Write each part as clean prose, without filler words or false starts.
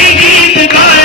ही गीत गाए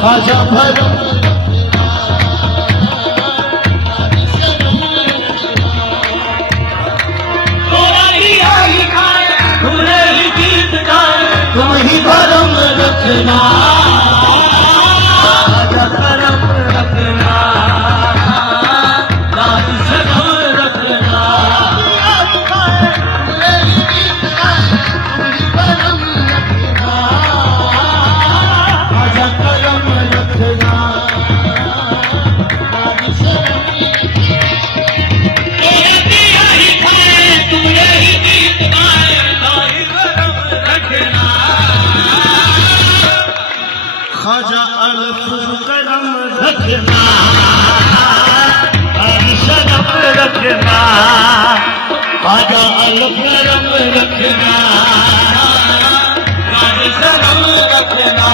खाजा भरम तुम ही भरम रखना, खाजा भरम रखना, राज सनम रखना, खाजा भरम रखना, राज सनम खाजा अल्फ करम रखना, राज सनम रखना, खाजा अल्फ करम रखना, राज सनम रखना।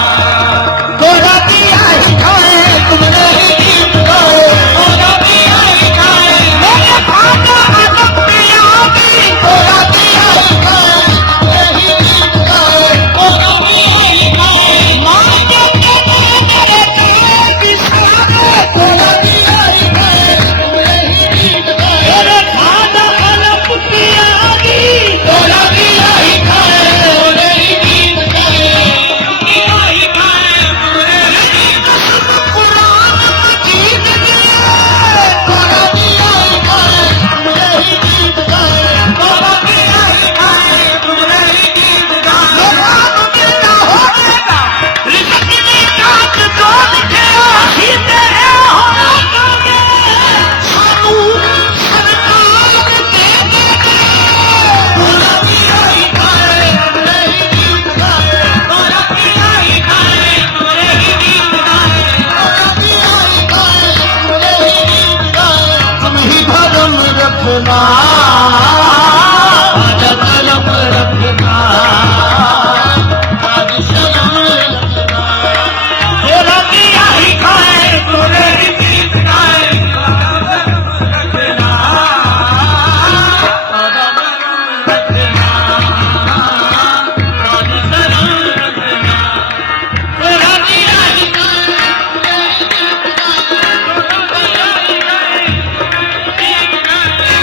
थोड़ा दिया ही खाए तुमने ही गीत गाए, थोड़ा दिया ही खाए मेरे खाजा अल्फ पिया भी, थोड़ा दिया ही खाए तुमने ही गीत गाए, थोड़ा दिया ही खाए माँ के थोड़ा दिया ही खाए तुमने ही गीत गाए, मेरे खाजा अल्फ पिया भी, थोड़ा दिया ही खाए तुमने ही गीत गाए, दिया ही खाए तुमने ही गीत कुरान मजीद दिए, थोड़ा दिया ही खाए तुमने ही गीत गाए, थोड़ा दिया ही खाए तुमने ही गीत गाए, मेरा मिलना होगा रिश्ते की जात जो लिखे ही तेरे होना करोगे, सानू सरकार दे देंगे, थोड़ा दिया ही खाए तुमने ही गीत गाए, थोड़ा दिया ही खाए तुमने ही गीत गाए, थोड़ा दिया ही खाए तुमने ही गीत गाए, तुम ही भरम रखना, खाजा भरम रखना, राज सनम रखना, थोड़ा दिया ही खाए तुमने ही गीत गाए, रखना, खाजा भरम रखना, राज सनम रखना, थोड़ा दिया ही खाए तुमने ही गीत गाए, थोड़ा दिया ही खाए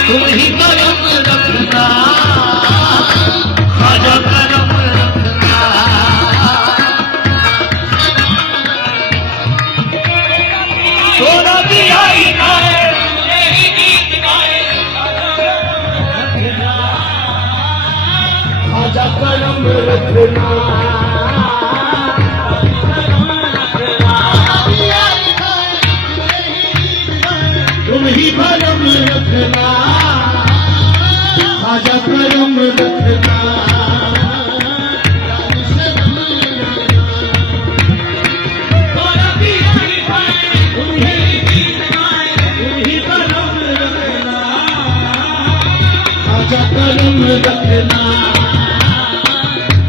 तुम ही भरम रखना, खाजा भरम रखना, थोड़ा दिया ही खाए तुमने ही गीत गाए, रखना, खाजा भरम रखना, तुम ही भरम रखना, खाजा भरम रखना, राज सनम रखना, थोड़ा दिया ही खाए तुम ही गीत गाए, तुम ही भरम रखना, खाजा भरम रखना,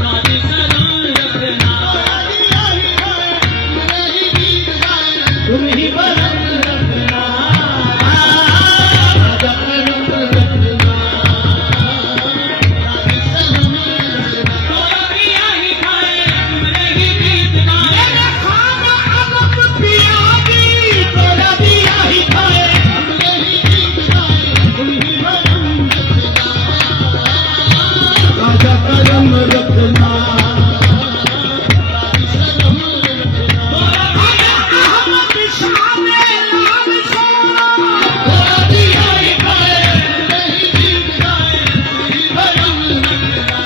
राज सनम रखना, थोड़ा दिया ही खाए तुमने ही गीत गाए, तुम ही भरम रखना, खाजा भरम रखना, राज सनम रखना, थोड़ा दिया ही खाए तुमने ही गीत गाए, मेरे खाजा अल्फ पिया भी, थोड़ा दिया ही खाए तुमने ही गीत गाए, तुम ही भरम रखना, खाजा भरम रखना, राज सनम रखना, अहमद शाह लाल सोना, थोड़ा दिया ही खाए तुमने ही गीत गाए, तुम ही भरम रखना,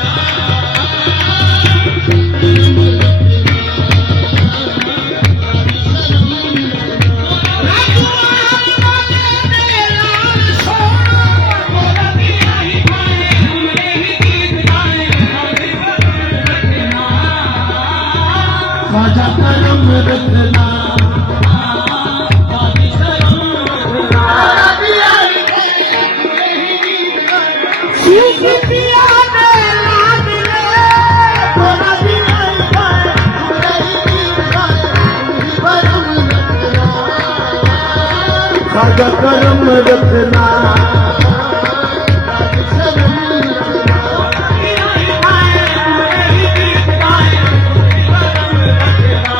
खाजा भरम रखना, राज सनम रखना, थोड़ा दिया ही खाए तुमने ही गीत गाए, सीख पिया ने लाद ले, थोड़ा दिया ही खाए तुमने ही गीत गाए, तुम ही भरम रखना, खाजा भरम रखना, राज सनम रखना, थोड़ा दिया ही खाए तुमने ही गीत गाए, तुम ही भरम रखना,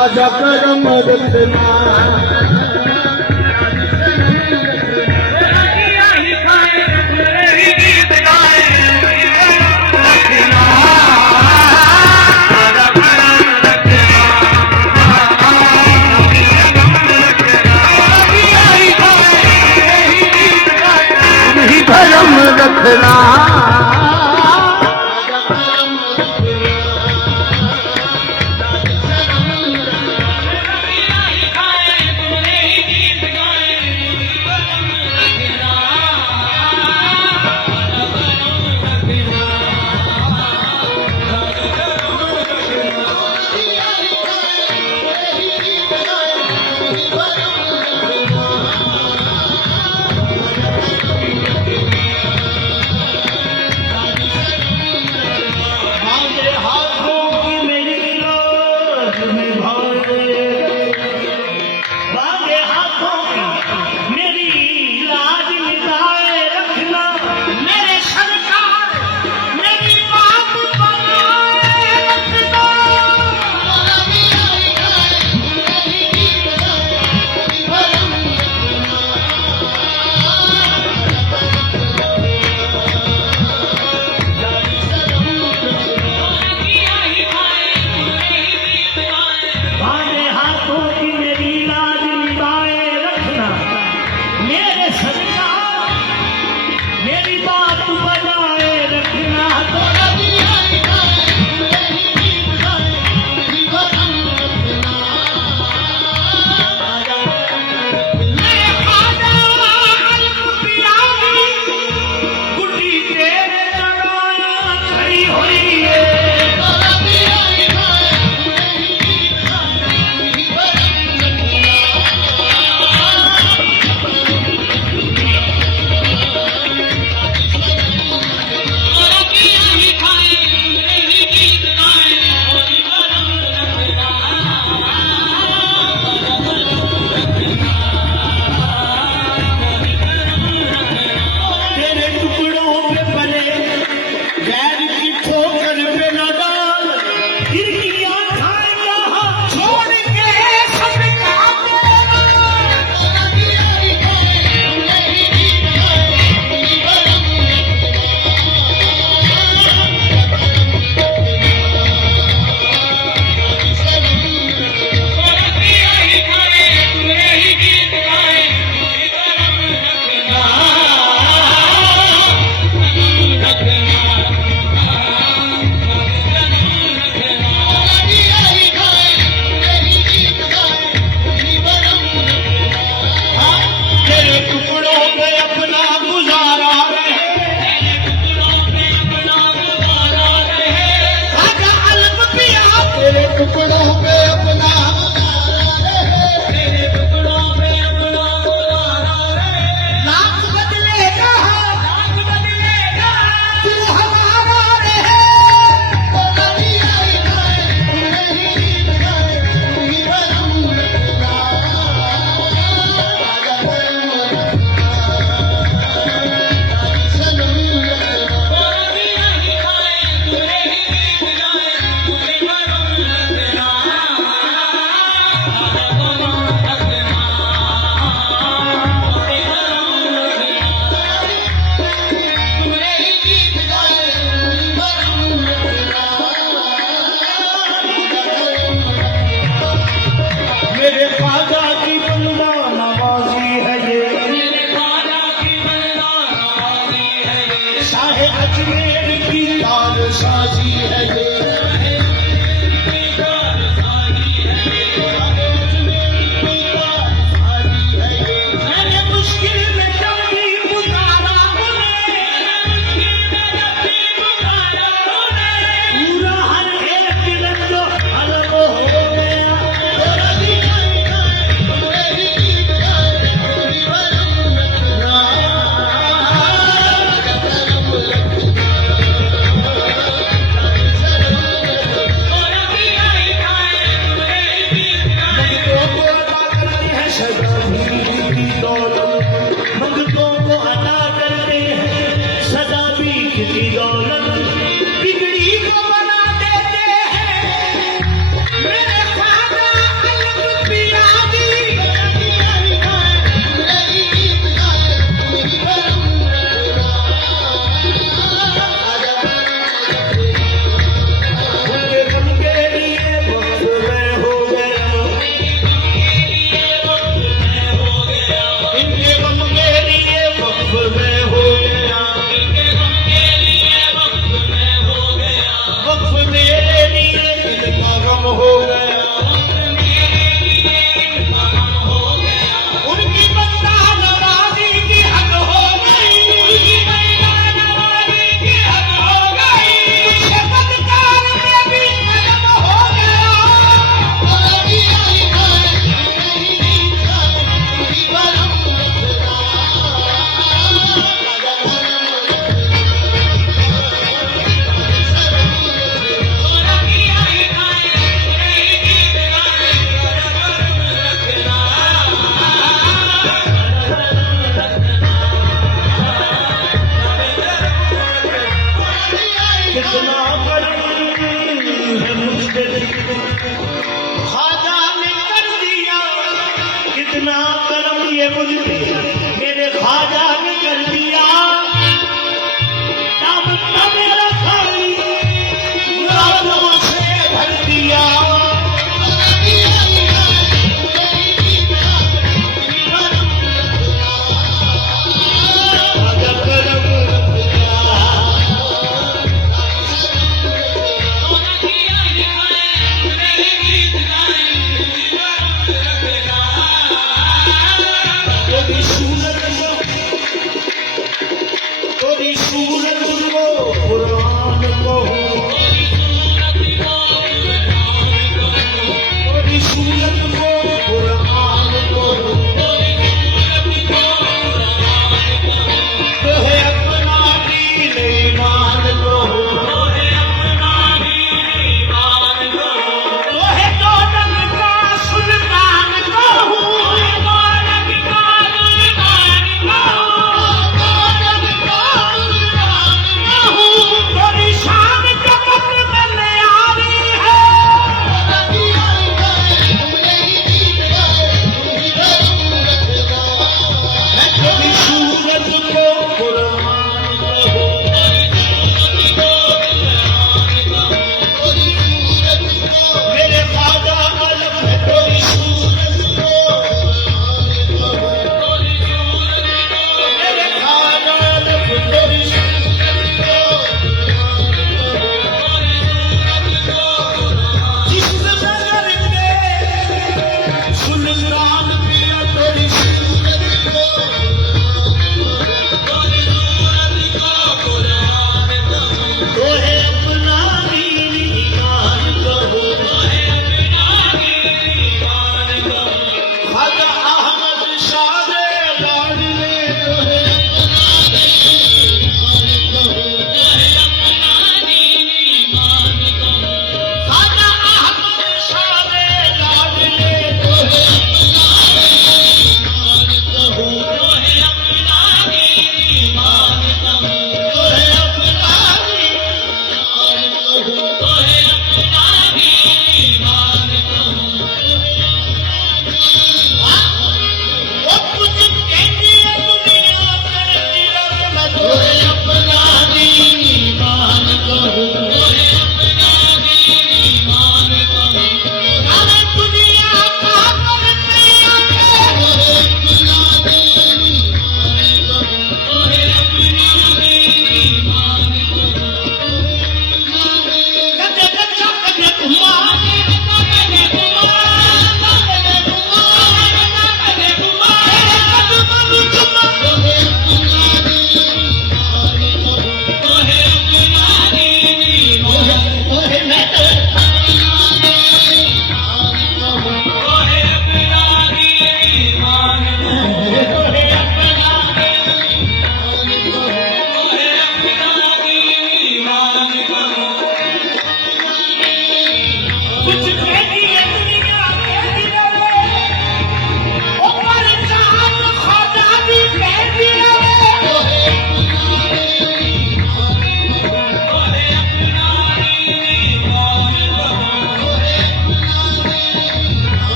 राजा करम रखना धर्म रखना टुकड़ों पे